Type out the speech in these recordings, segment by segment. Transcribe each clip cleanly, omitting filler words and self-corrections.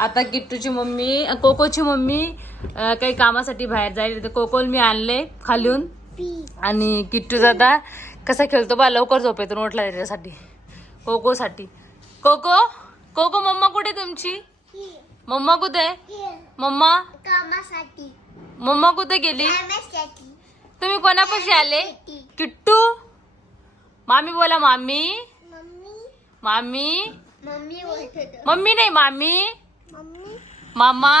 आता किट्टूची mummy कोकोची mummy काही कामासाठी बाहेर जाईल. तर कोकोल मी आणले खालीहून. आणि किट्टू दादा कसा खेळतो बा, लवकर झोपेतून उठला त्याच्यासाठी, कोकोसाठी. कोको कोको मम्मा कुठे तुमची? मम्मा कुठे? मम्मा कामासाठी. मम्मा कुठे गेली? तुम्ही कोणापाशी आले? किट्टू मामी बोला. मामी मामी मम्मी नाही मामी मामा.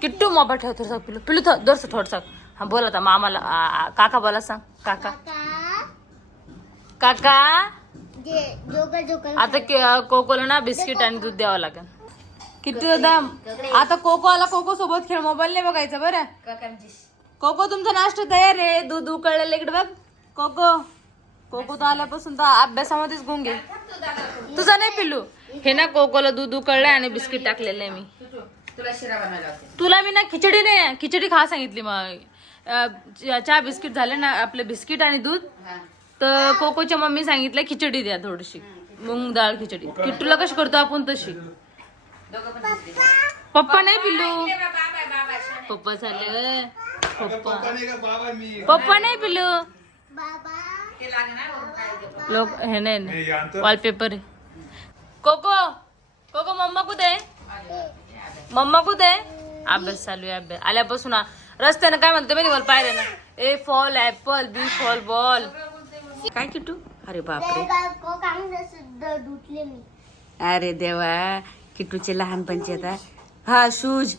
किट्टू मोबाईल ठेव थोडसा. पिलू पिलू दरस थोडसा. हा बोला आता मामाला. काका बोला. सांग काका. काका आता कोकोला ना बिस्किट आणि दूध द्यावं लागेल. किट्टू दादा आता कोको आला. कोको सोबत खेळ. मोबाईल नाही बघायचा बरं. कोको तुमचा नाश्ता तयार आहे. दूध उकळलेलं इकडे बघ. कोको कोको तर आल्यापासून तर अभ्यासामध्येच गुंग आहे. तुझा नाही पिलू. हे ना कोकोला दूध उकळलंय आणि बिस्किट टाकलेलं आहे मी. तुला मी ना खिचडी नाही, खिचडी खा सांगितली. मग चहा बिस्किट झाले ना आपले, बिस्किट आणि दूध. तर कोकोच्या मम्मी सांगितलं खिचडी द्या थोडीशी, मूग डाळ खिचडी. किट्टूला कशी करतो आपण तशी. पप्पा नाही पिल्लू. पप्पा झाले. पप्पा नाही पिल्लू. लोक हे नाही वॉलपेपर आहे. कोको कोको मम्मा कुठे आहे? मम्मा कुठे आहे? अभ्यास चालू आहे. अभ्यास आल्यापासून रस्त्यानं काय म्हणतो माहिती मला पायऱ्या ना. ए फॉल ऍपल, बी फॉल बॉल. काय किट्टू? अरे बापरे. अरे देवा. किट्टूचे लहानपणचे आता हा शूज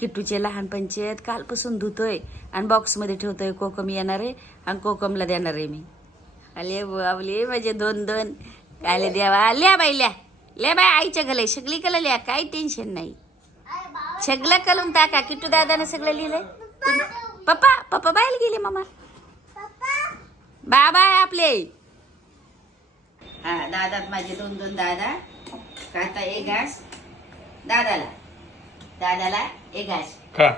किट्टूचे लहानपणचे आहेत. कालपासून धुतोय आणि बॉक्स मध्ये ठेवतोय. कोकम येणार आहे आणि कोकमला देणार आहे मी. आले बाबले माझे दोन दोन. काय द्यावा. ल्या बाई ल्या बाई. आईच्या गले सगळी कला लिहा. काही टेन्शन नाही. सगळं कलून टाका. किट्टू दादाने सगळं लिहिलंय. पप्पा पप्पा बाहेर गेले. मामा बाबा आपले. हा दादात माझे दोन दोन दादा. आता एक घास दादाला. दादाला एक घास खा.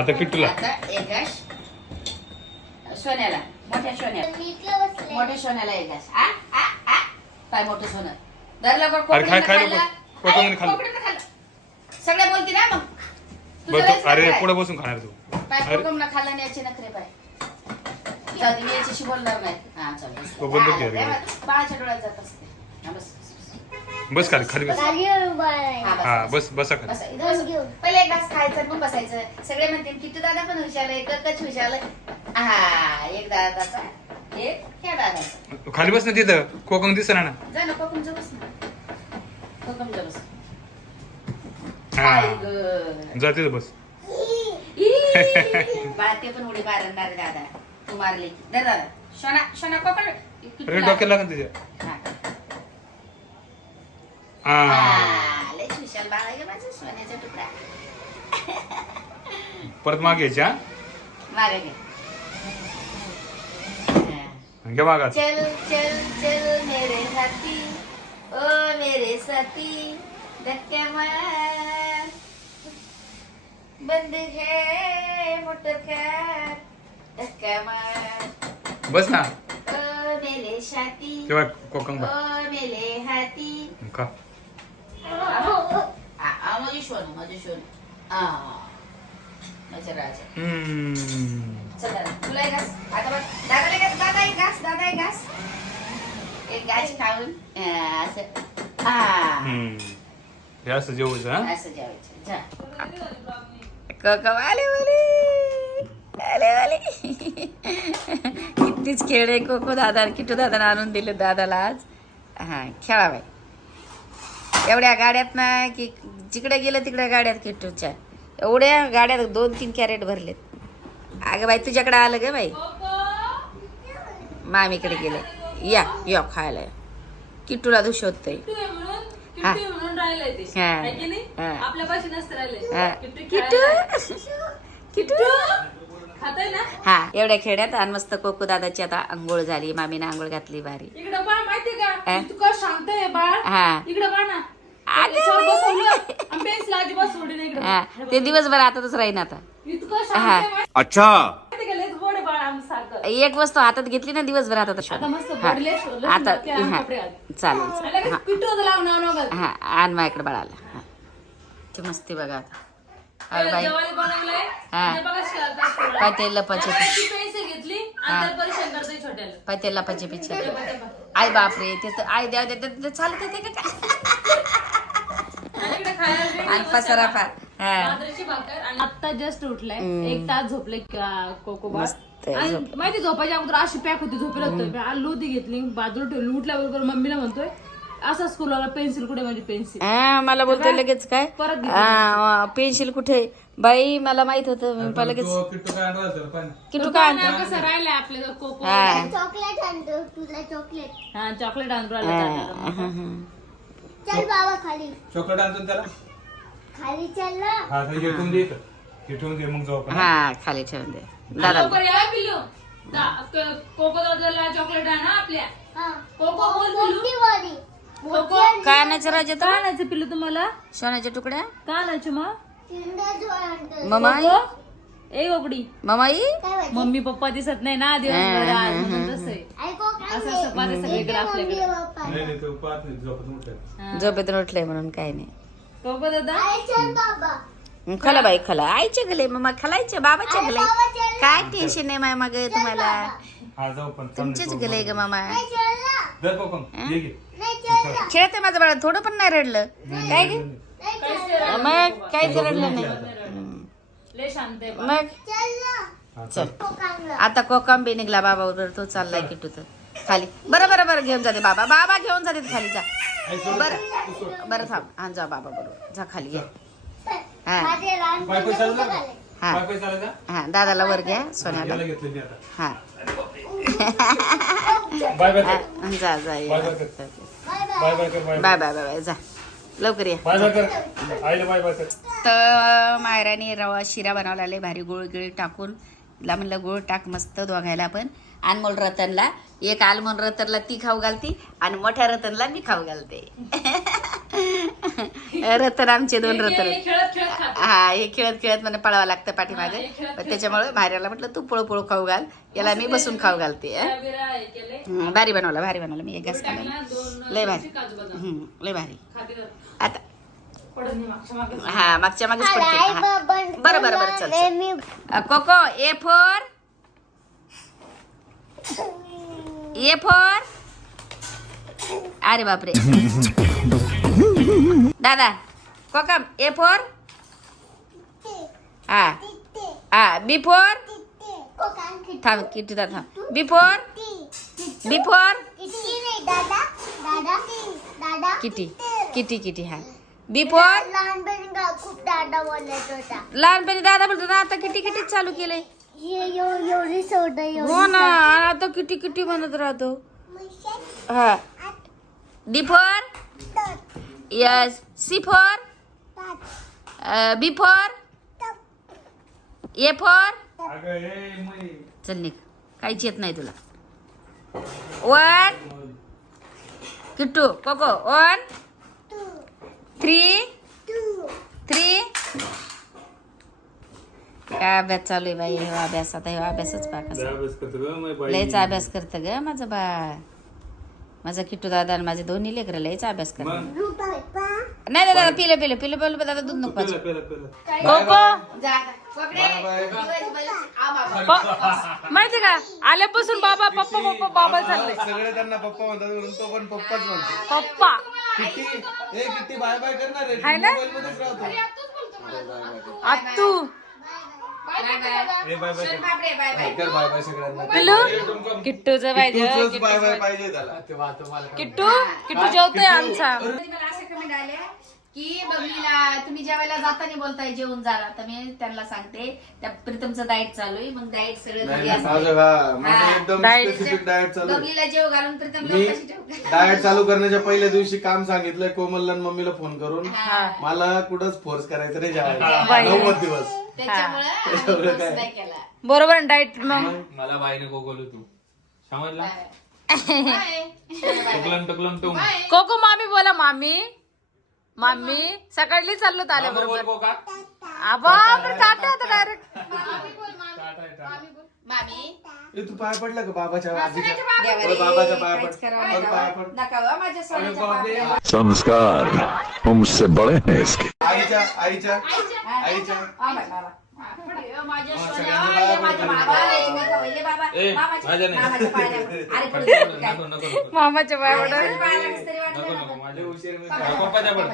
आता किट्टूला. आता एक घास सोन्याला. मोठ्या सोन्याला एक घास. काय मोठं सोनं धरलं का? कोकणीनं खाल्लं. सगळे बोलती ना मग. अरे पुढे बसून खाणार तू. पाय कोकमला खाल्ला आणि याचे नखरे पाय. याच्याशी बोलणार नाही. हा चल बाळाच्या डोळ्यात जात असते. बस खाली खाली बस. हा बस बसा खाली. पहिले एक घास खायचं मग बसायचं. सगळे म्हणते किट्टू दादा पण हुशार कच हुशार. हा एक दादाचा एक ह्या दादाचा. खाली बस ना तिथं. कोकम दिसना ना. जा ना कोकमचं बस ना. कोकमचं बस. हा जा तिथं बस. बाळते पण उडी मारणार दादा. तू मारली दर दादा. शोना शोना कोकण अरे डोक्याला लागेल तुझ्या. लय खुशाल बाळ आहे माझं सोन्याचा तुकडा. परत मागे यायच्या. मागे घे. घे मागा. चल चल चल मेरे साथी ओ मेरे साथी धक्का मार बंद है मोटर कार धक्का मार. बस ना. ओ मेरे साथी तेव्हा कोकम बा. ओ मेरे हाथी. खा. माझी सोन माझी सोन. माझा राजा. चल दादा तुला एक घास. आता बघ दादा एक घास. दादा एक घास. दादा एक घास. एक घास खाऊन असं. हे असं जेवायचं. हा असं जेवायचं. जा कोकम आले आले. कितीच खेळ आहे. कोको दादा किट्टू दादाने आणून दिले दादाला आज. हा खेळा बाई. एवढ्या गाड्यात ना की जिकडे गेलं तिकडे गाड्यात किट्टूच्या. एवढ्या गाड्यात 2-3 कॅरेट भरलेत. अगं बाई तुझ्याकडे आलं ग बाई. मामीकडे गेलं. या या खायला. किट्टूला शोधतोय. हा एवढ्या खेड्यात आणि मस्त कोको दादाची आता अंघोळ झाली. मामीने अंघोळ घातली भारी. ते दिवसभर आताच राहीन आता. अच्छा आम साखर. एक वस्तू हातात घेतली ना दिवसभर हातात आता शोध. मस्त हा. बोलले, आता लसूण हा. कपडे घाल. चालेल आणि चालेल. लगेच पिठू होतं लावून नाव घाल. हा आण माझ्याकडे बाळाला. हा. ती मस्ती बघा आता. अरे बाई जेवायला बनवलंय. हा. आणि बघा शिळा पाय ते लपाचे ती पेन्सिल घेतली आणि त्यात परीक्षण करतोय छोट्याला. पाय ते लपाचे पिक्चर. आई बापरे ते तर आई द्या ते चालत येते का काय. आणि इकडे खायला ready आणि मस्त पसारा बा- हा. बाजरीची भाकर आणि आता जस्ट उठलाय. 1 तास झोपले कोको मस्त आणि माहिती झोपायच्या अगोदर अशी पॅक होती झोपेला होतं. आलू होती घेतली बाजूला ठेवली. उठल्याबरोबर मम्मीला म्हणतोय असा स्कूलवाला पेन्सिल कुठे म्हणजे पेन्सिल हा मला बोलतोय लगेच काय परत घेतली. पेन्सिल कुठे बाई मला माहित होतं मी पण लगेच किट्टू काय आणलं होतं पाणी? किटू काय कसं राहिलंय आपल्या कोको. हा चॉकलेट आणतो तुला चॉकलेट. हा चॉकलेट आणून राहिलं. चल बाबा खाली चॉकलेट आणतो त्याला. खाली चल ना. हा तर इथून दे इथं. इथून दे मग जाऊ आपण. हा खाली ठेवून दे दादा. लवकर या पिल्लू. कोको दादाला चॉकलेट आहे ना आपल्या. हा. कोको बोल पिल्लू. मोठी वाली. कोको काय आणायचं राजा काय आणायचं पिल्लू तुम्हाला? सोन्याच्या तुकड्या काय आणायचं मग? किंडर जॉय आणतो. ममाई ए गोगडी ममाई काय वाटतं? मम्मी पप्पा दिसत नाही ना दिवसभर आज म्हणून तसं आहे. ऐको काय असं असं पाहते सगळीकडे आपल्याकडे. नाही नाही तो पाहत नाही झोपत उठत. झोपेतून उठलंय म्हणून काही नाही. कोको दादा आई चल बाबा. खला बाई खला आईचे गले मम्मा खलायचे बाबाचे गले बाबा चल. काय टेन्शन नाही माय माग तुम्हाला हा जाऊ पण. तुमचेच गले ग मामा. नाही चल ना. दर पकन. ये घे. नाही चल ना. खेळते माझं बाळ थोडं पण नाही रडलं काय ग नाही चल. मग काहीच रडलं नाही. लय शांत आहे बा. मग चल ना. हा, चल कोकांगला. आता कोकम निघला बाबा उधर तो चाललाय किटू तर खाली. बरं बरं बरं घेऊन जाते बाबा बाबा घेऊन जाते खाली जा. बरं बरं थांब हा जा बाबा बरोबर जा खाली घ्या. हा माझे लहान बायको चालू ना? हा बायको चालू का? हा दादाला वर घ्या सोन्याला. याला घेतलं मी आता. हा बाय बाय हा, कर. जा जा ये. बाय बाय कर. बाय बाय कर. Bye bye bye bye bye जा लवकर या. बाय बाय कर. आईला बाय बाय कर. तर मायराने रवा शिरा बनवला लय भारी गुळ गिळ टाकून. तिला म्हणलं गुळ टाक मस्त दोघायला पण. अनमोल रतनला एक अनमोल रतनला ती खाऊ घालती आणि मोठ्या रतनला मी खाऊ घालते. रतन आमचे 2 रतन. हे खेळत खेळत खात. हा हे खेळत खेळत मला पळावं लागतं पाठीमागे. हे खेळत पण त्याच्यामुळे भाऱ्याला म्हटलं तू पळू पळू खाऊ घाल याला मी बसून खाऊ घालते. बिरा हे केलंय. भारी बनवला मी एक घास टाकला, खाल्ला. 2 लय भारी. काजू बदाम. लय भारी. खाते तर. आता पडत नाही मागच्या मागे. हा मागच्या मागेच आई पडते. हा. बाबा. बरं बरं बरं चल ले चल. मी. कोको ए फोर अरे बापरे दादा कोकम ए फोर हा हा बी फोर कोकांग थांब किती थांब बी फोर किती नाही दादा दादा दादा किटी किटी किटी हा बी फोर लहानपणी खूप दादा बोलत होता. लहानपणी दादा बोलतो ना आता किटी किटी चालू केलंय. एवढी सोड हो ना आता किटी किटी म्हणत राहतो. हा D four yes C four B four A four अगं ए मै. चल निघ काहीच येत नाही तुला. 1 किट्टू कोको 1 3 काय अभ्यास चालू आहे बाई. हे अभ्यास आता हे अभ्यासच पाका लय अभ्यास करतो गं मै बाई. लयच अभ्यास करतं ग माझं बा. माझा किट्टू दादा आणि माझे 2 लेकरं लयच अभ्यास करतात. मग नाही दादा पिलं दादा दूध नको पाजू. पेला पेला. कोको माहिती का आल्यापासून बाबा पप्पा बाबा चालले. सगळे त्यांना पप्पा म्हणतात म्हणून तो पण पप्पाच म्हणतो. पप्पा किती ए किती बाय बाय करणार आहे आहे ना? मोबाईल मध्येच राहतो. आत्तू ए बाय बाय कर. कर बाय बाय सगळ्यांना. पिल्लू किट्टूचं पाहिजे तूच बाय बाय पाहिजे त्याला. किट्टू जेवतोय आमचा. मला असे कमेंट आले की बबलीला तुम्ही जेवायला जाताना बोलताय जेवून जा. तर मी त्यांना सांगते त्या प्रीतमचं डाएट चालू आहे. मग डाएट सगळं नाही घरी नाही, असते. माझं हा माझं हा. एकदम Diet. स्पेसिफिक डाएट चालू आहे. बबलीला जेव घालून प्रीतमला मी कशी जेव डाएट चालू करण्याच्या पहिल्या दिवशी काम सांगितलंय कोमलला आणि मम्मीला फोन करून. हा. मला कुठंच फोर्स करायचं नाही बाई. जेवायला. 90 दिवस त्याच्यामुळे एवढं काय. नाही केला. बरोबर डाएट मग मला बाईने गोगवलं तू समजला. बाय. टकलम तो कोको मामी बोला मामी सकाळी चाललो आल्या बोल बरोबर. को का. आबा टाटा डायरेक्ट. टाटा टाटा. मामी ए, तू पाय पडला का बाबाच्या आजीच्या देवा ओय, बाबाच्या पाया काहीच पड करावं ओय, नाही पाया बाबा. पड नका बा, माझ्या अरे सोन्याच्या बापरे. पाया. संस्कार मुझसे बड़े हैं इसके आईच्या आईच्या आईच्या हा, बाय, बाबा. माझ्या हा, सोन्या, सगळ्यांच्या ये पाया माझ्या पड. बाबा, ये तुम्ही खवयले बाबा. ए, मामाच्या माझ्या नाही. मामाच्या पायाला पड. अरे, पुढे जाऊ काय? मामाच्या पाया पड. माझ्या पायाला कसं तरी वाटलं ना. माझे उशीर पप्पाच्या पण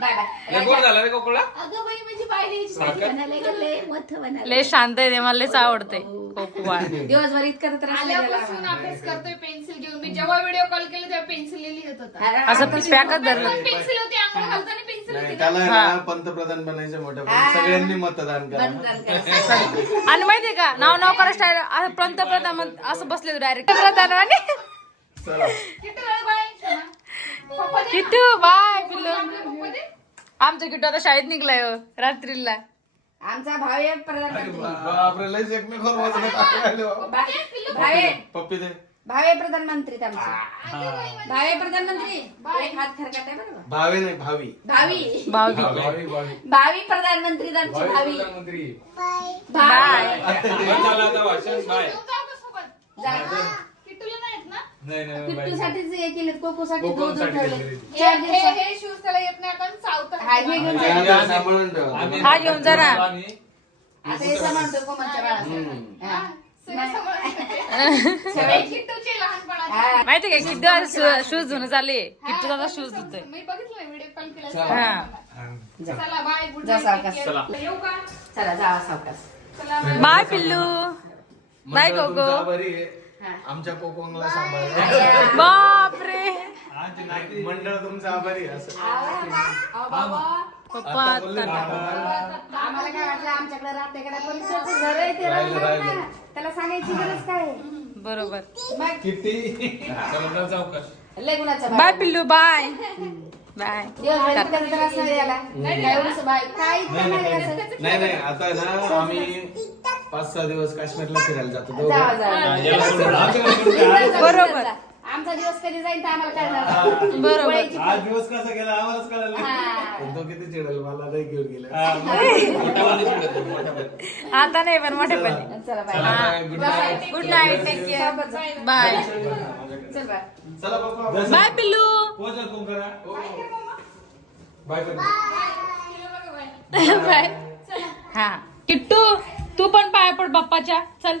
बाय बाय. कोण झाला रे कोकळा अगं बाई, माझी पाय द्यायची. माझी म्हणाले गेले, मथ म्हणाले. लय शांत आहे ते, मला लयच आवडते कोको बाळ. दिवसभर इतकं त्रास नाही दिला आल्यापासून मला. अभ्यास करतोय पेन्सिल घेऊन. मी जेव्हा व्हिडिओ कॉल केला तेव्हा पेन्सिल लिहित होता. असं पॅकच धरलं. पेन्सिल होती अंघोळ घालताना पेन्सिल नाही होती. त्याला आहे ना पंतप्रधान बनायचं मोठ्या सगळ्यांनी मतदान करा बंधन करायचं. आणि माहितीये का नाव करा स्टाईल पंतप्रधान असं बसले डायरेक्ट प्रधान आणि चला किती वेळ बाय? पप्पा दे. किट्टू बाय पिल्लू. पप्पा दे. आमचा किट्टू आता शाळेत निघलाय हो, रात्रीला. आमचा भाव आहे प्रधानमंत्री. बापरे लयच एकमेकावर वजन टाकायला हो. भावे पप्पी दे भावे प्रधानमंत्री आमचे. भावे प्रधानमंत्री एक हात खरकाट आहे बरोबर. भावे नाही भावी भावी भावी भावी प्रधानमंत्री आमचे भावी. बाय. बाय जाऊ का सोबत? किट्टूला नाहीत ना? किट्टूसाठीच हे केले, कोकोसाठी दोन दोन ठेवले. हे 4 दिवसात हे शूज त्याला येत नाही आता चावतात. हा, हे घेऊन जा. आता सांभाळून ठेवा हा घेऊन जा ना. आता हे सांभाळतो कोमलच्या बाळासाठी. हा. सगळं सांभाळून ठेवा. किट्टूचे लहानपणाचे. हा. माहिती का किट्टू शूज धुणं चालले. किट्टू आता शूज धुतोय. मी बघितलंय व्हिडिओ कॉल केला. हा. चला बाय, गुड जा सावकाश. नाईट. येऊ का? चला जावा सावकाश. चला बाय पिल्लू. बाय मंडळ तुमचं कोको. आभारी आहे. आमच्या कोकोंगला सांभाळ बापरे मंडळ तुमचं आभारी आहे असं पप्पा आता बोलले ना, आम्हाला काय वाटलं आमच्याकडे राहते का पण त्याचं घर आहे ते राहणार ना. त्याला सांगायची गरज काय आहे? बरोबर. मग किती लय गुणाचा बाय पिल्लू बाय बाय. दिवसभर इतकं त्रास नाही द्यायला. काय एवढंच बाय काय इतकं नाही असं. नाही नाही आता ना आम्ही 5-6 दिवस काश्मीरला फिरायला जातो दोघं. जावा जावा. बरोबर. आमचा दिवस कधी जाईल तर आम्हाला कळणार. बरोबर. वयाची- आज दिवस कसा गेला आम्हालाच कळलं हा. तो किती चिडेल मला नाही घेऊन गेला आता नाही पण मोठेपणी. चला bye. Good night good night. Take care. Bye. चल बाय. चला पप्पा बाय पिल्लू. Bye bye. हा किट्टू तू पण पाया पड बाप्पाच्या. चल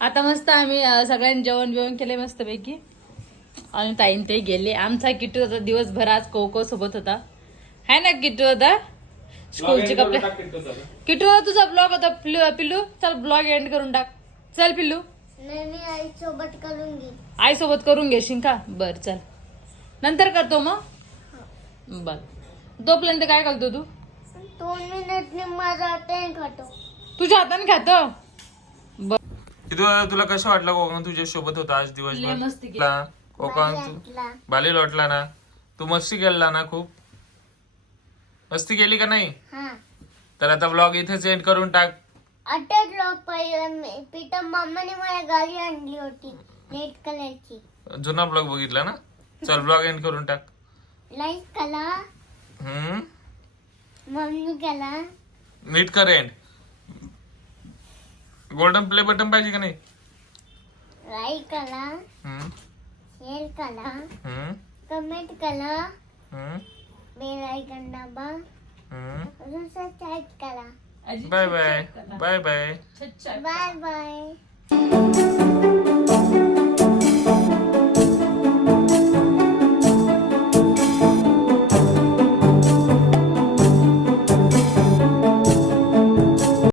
आता मस्त आम्ही सगळ्यांनी जेवण बिवण केले मस्त पैकी आणि ताईन ते गेले. आमचा किट्टू होता दिवसभर आज कोको सोबत होता है ना किट्टू होता. स्कूलचे कपडे. किट्टू तुझा ब्लॉग होता पिल्लू. चल ब्लॉग एंड करून टाक. चल पिल्लू. नाही मी आई सोबत करून घे. आई सोबत करून घेशील का. बर चल नंतर करतो मग. बर तोपर्यंत काय करतो तू. 2 मिनिटने माझा हाताने खातो. तुझ्या हाताने खातो. तुला कसं वाटलं कोकण तुझ्या सोबत होता आज लय मस्ती केली. दिवसभर कोकण तू बाली लोटला ना. तू मस्ती केला ना. खूप मस्ती केली का नाही. हा तर आता ब्लॉग इथेच एंड करून टाक. अटॅच लॉक पाहिजे. पीटर मम्माने मला गाडी आणली होती रेड कलरची. जुना ब्लॉग बघितला ना. चल ब्लॉग एंड करून टाक. लाईक करा. हम्म मम्मी करा. नीट कर एंड. गोल्डन प्ले बटन पाहिजे का नाही. लाईक करा. हम्म शेअर करा. हम्म कमेंट करा. हम्म बेल आयकॉन दाबा. हम्म अजून सबस्क्राईब करा. Bye bye bye bye. Bye bye.